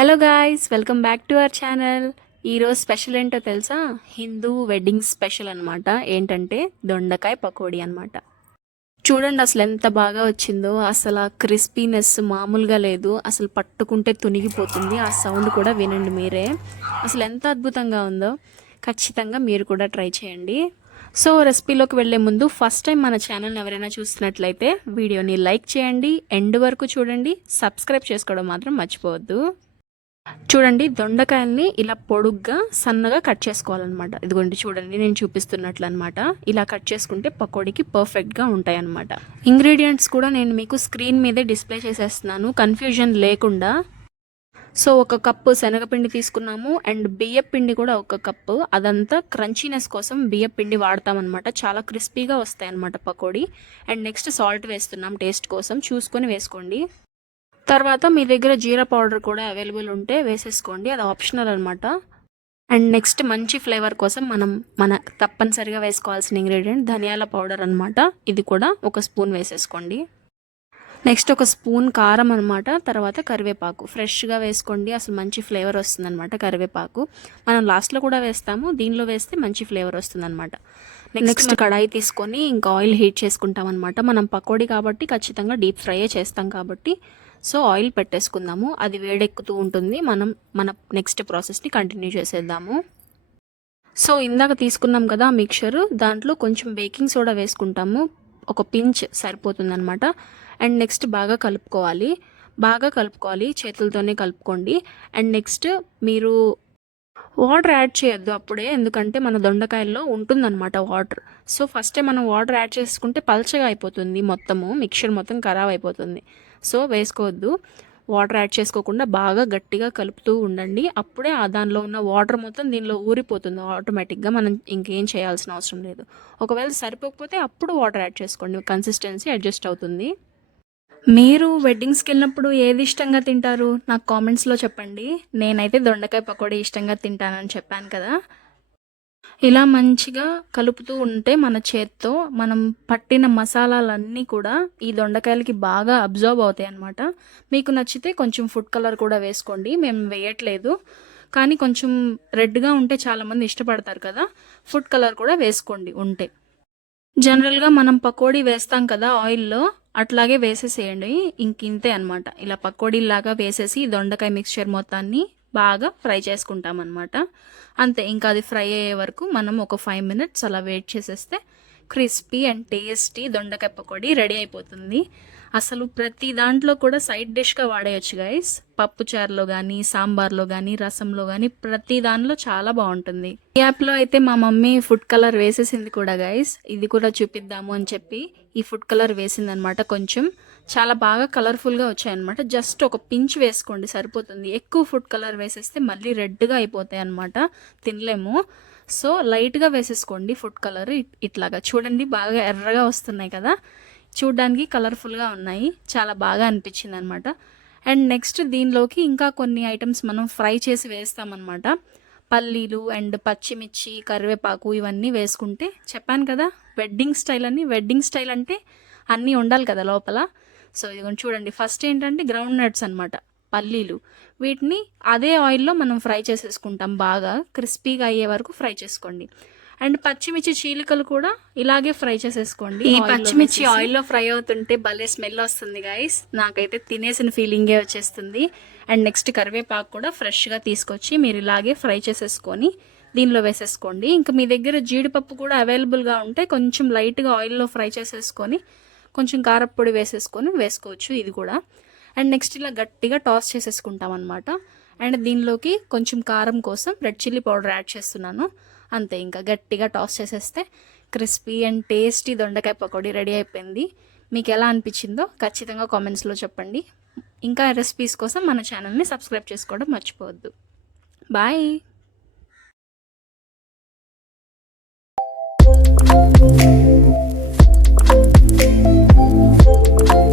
Hello guys, welcome back to our channel. ఈరోజు special ఏంటో తెలుసా? హిందూ వెడ్డింగ్ స్పెషల్ అనమాట. ఏంటంటే దొండకాయ పకోడీ అనమాట. చూడండి అసలు ఎంత బాగా వచ్చిందో. అసలు ఆ క్రిస్పీనెస్ మామూలుగా లేదు. అసలు పట్టుకుంటే తునిగిపోతుంది. ఆ సౌండ్ కూడా వినండి మీరే. అసలు ఎంత అద్భుతంగా ఉందో. ఖచ్చితంగా మీరు కూడా ట్రై చేయండి. సో రెసిపీలోకి వెళ్లే ముందు ఫస్ట్ టైం మన ఛానల్ని ఎవరైనా చూస్తున్నట్లయితే వీడియోని లైక్ చేయండి, ఎండ్ వరకు చూడండి, సబ్స్క్రైబ్ చేసుకోవడం మాత్రం మర్చిపోవద్దు. చూడండి, దొండకాయల్ని ఇలా పొడుగ్గా సన్నగా కట్ చేసుకోవాలన్నమాట. ఇదిగోండి చూడండి, నేను చూపిస్తున్నట్లు అనమాట. ఇలా కట్ చేసుకుంటే పకోడీకి పర్ఫెక్ట్గా ఉంటాయి అన్నమాట. ఇంగ్రీడియంట్స్ కూడా నేను మీకు స్క్రీన్ మీదే డిస్ప్లే చేసేస్తున్నాను, కన్ఫ్యూజన్ లేకుండా. సో 1 కప్పు శనగపిండి తీసుకున్నాము, అండ్ బియ్యపిండి కూడా 1 కప్పు. అదంతా క్రంచీనెస్ కోసం బియ్యపిండి వాడతామన్నమాట. చాలా క్రిస్పీగా వస్తాయి అన్నమాట పకోడీ. అండ్ నెక్స్ట్ సాల్ట్ వేస్తున్నాం, టేస్ట్ కోసం చూసుకొని వేసుకోండి. తర్వాత మీ దగ్గర జీరా పౌడర్ కూడా అవైలబుల్ ఉంటే వేసేసుకోండి, అది ఆప్షనల్ అనమాట. అండ్ నెక్స్ట్ మంచి ఫ్లేవర్ కోసం మన తప్పనిసరిగా వేసుకోవాల్సిన ఇంగ్రీడియంట్ ధనియాల పౌడర్ అనమాట. ఇది కూడా 1 స్పూన్ వేసేసుకోండి. నెక్స్ట్ 1 స్పూన్ కారం అనమాట. తర్వాత కరివేపాకు ఫ్రెష్గా వేసుకోండి, అసలు మంచి ఫ్లేవర్ వస్తుంది అనమాట. కరివేపాకు మనం లాస్ట్లో కూడా వేస్తాము, దీనిలో వేస్తే మంచి ఫ్లేవర్ వస్తుంది అనమాట. నెక్స్ట్ కడాయి తీసుకొని ఇంకా ఆయిల్ హీట్ చేసుకుంటాం అనమాట. మనం పకోడీ కాబట్టి ఖచ్చితంగా డీప్ ఫ్రైయే చేస్తాం కాబట్టి సో ఆయిల్ పెట్టేసుకుందాము. అది వేడెక్కుతూ ఉంటుంది, మన నెక్స్ట్ ప్రాసెస్ని కంటిన్యూ చేసేద్దాము. సో ఇందాక తీసుకున్నాం కదా మిక్చర్, దాంట్లో కొంచెం బేకింగ్ సోడా వేసుకుంటాము. 1 పించ్ సరిపోతుంది అనమాట. అండ్ నెక్స్ట్ బాగా కలుపుకోవాలి, చేతులతోనే కలుపుకోండి. అండ్ నెక్స్ట్ మీరు వాటర్ యాడ్ చేయొద్దు అప్పుడే, ఎందుకంటే మన దొండకాయల్లో ఉంటుందన్నమాట వాటర్. సో ఫస్టే మనం వాటర్ యాడ్ చేసుకుంటే పల్చగా అయిపోతుంది, మిక్చర్ మొత్తం ఖరాబ్ అయిపోతుంది. సో వేసుకోవద్దు, వాటర్ యాడ్ చేసుకోకుండా బాగా గట్టిగా కలుపుతూ ఉండండి. అప్పుడే దానిలో ఉన్న వాటర్ మొత్తం దీనిలో ఊరిపోతుంది ఆటోమేటిక్గా. మనం ఇంకేం చేయాల్సిన అవసరం లేదు. ఒకవేళ సరిపోకపోతే అప్పుడు వాటర్ యాడ్ చేసుకోండి, కన్సిస్టెన్సీ అడ్జస్ట్ అవుతుంది. మీరు వెడ్డింగ్స్కి వెళ్ళినప్పుడు ఏది ఇష్టంగా తింటారు నాకు కామెంట్స్లో చెప్పండి. నేనైతే దొండకాయ పకోడీ ఇష్టంగా తింటానని చెప్పాను కదా. ఇలా మంచిగా కలుపుతూ ఉంటే మన చేత్తో మనం పట్టిన మసాలాలన్నీ కూడా ఈ దొండకాయలకి బాగా అబ్జర్వ్ అవుతాయి అన్నమాట. మీకు నచ్చితే కొంచెం ఫుడ్ కలర్ కూడా వేసుకోండి, మేము వేయట్లేదు. కానీ కొంచెం రెడ్గా ఉంటే చాలామంది ఇష్టపడతారు కదా, ఫుడ్ కలర్ కూడా వేసుకోండి ఉంటే. జనరల్గా మనం పకోడీ వేస్తాం కదా ఆయిల్లో, అట్లాగే వేసేసేయండి. ఇంతే అనమాట. ఇలా పకోడీలాగా వేసేసి దొండకాయ మిక్స్చర్ మొత్తాన్ని బాగా ఫ్రై చేసుకుంటాం అనమాట. అంతే, ఇంకా అది ఫ్రై అయ్యే వరకు మనం ఒక 5 మినిట్స్ అలా వెయిట్ చేసేస్తే క్రిస్పీ అండ్ టేస్టీ దొండకాయ పకోడీ రెడీ అయిపోతుంది. అసలు ప్రతి దాంట్లో కూడా సైడ్ డిష్గా వాడేయచ్చు గైస్. పప్పు చారులో కానీ, సాంబార్లో కానీ, రసంలో కానీ, ప్రతి దానిలో చాలా బాగుంటుంది. ఈ యాప్లో అయితే మా మమ్మీ ఫుడ్ కలర్ వేసేసింది కూడా గైస్. ఇది కూడా చూపిద్దాము అని చెప్పి ఈ ఫుడ్ కలర్ వేసింది అనమాట. కొంచెం చాలా బాగా కలర్ఫుల్గా వచ్చాయన్నమాట. జస్ట్ 1 పించ్ వేసుకోండి సరిపోతుంది. ఎక్కువ ఫుడ్ కలర్ వేసేస్తే మళ్ళీ రెడ్గా అయిపోతాయి అనమాట, తినలేము. సో లైట్గా వేసేసుకోండి ఫుడ్ కలర్. ఇట్లాగా చూడండి, బాగా ఎర్రగా వస్తున్నాయి కదా, చూడ్డానికి కలర్ఫుల్గా ఉన్నాయి. చాలా బాగా అనిపించింది అనమాట. అండ్ నెక్స్ట్ దీనిలోకి ఇంకా కొన్ని ఐటమ్స్ మనం ఫ్రై చేసి వేస్తామన్నమాట. పల్లీలు అండ్ పచ్చిమిర్చి, కరివేపాకు ఇవన్నీ వేసుకుంటే, చెప్పాను కదా వెడ్డింగ్ స్టైల్ అని. వెడ్డింగ్ స్టైల్ అంటే అన్నీ ఉండాలి కదా లోపల. సో ఇది చూడండి, ఫస్ట్ ఏంటంటే గ్రౌండ్ నట్స్ అనమాట, పల్లీలు. వీటిని అదే ఆయిల్లో మనం ఫ్రై చేసేసుకుంటాం, బాగా క్రిస్పీగా అయ్యే వరకు ఫ్రై చేసుకోండి. అండ్ పచ్చిమిర్చి చీలికలు కూడా ఇలాగే ఫ్రై చేసేసుకోండి. ఈ పచ్చిమిర్చి ఆయిల్లో ఫ్రై అవుతుంటే భలే స్మెల్ వస్తుంది గైస్, నాకైతే తినేసిన ఫీలింగే వచ్చేస్తుంది. అండ్ నెక్స్ట్ కరివేపాకు కూడా ఫ్రెష్గా తీసుకొచ్చి మీరు ఇలాగే ఫ్రై చేసేసుకొని దీనిలో వేసేసుకోండి. ఇంకా మీ దగ్గర జీడిపప్పు కూడా అవైలబుల్గా ఉంటే కొంచెం లైట్గా ఆయిల్లో ఫ్రై చేసేసుకొని కొంచెం కారప్పొడి వేసుకోవచ్చు ఇది కూడా. అండ్ నెక్స్ట్ ఇలా గట్టిగా టాస్ చేసేసుకుంటాం అనమాట. అండ్ దీనిలోకి కొంచెం కారం కోసం రెడ్ చిల్లీ పౌడర్ యాడ్ చేస్తున్నాను. అంతే, ఇంకా గట్టిగా టాస్ చేసేస్తే క్రిస్పీ అండ్ టేస్టీ దొండకాయ పకోడీ రెడీ అయిపోయింది. మీకు ఎలా అనిపించిందో ఖచ్చితంగా కామెంట్స్లో చెప్పండి. ఇంకా రెసిపీస్ కోసం మన ఛానల్ని సబ్స్క్రైబ్ చేసుకోవడం మర్చిపోవద్దు. బాయ్.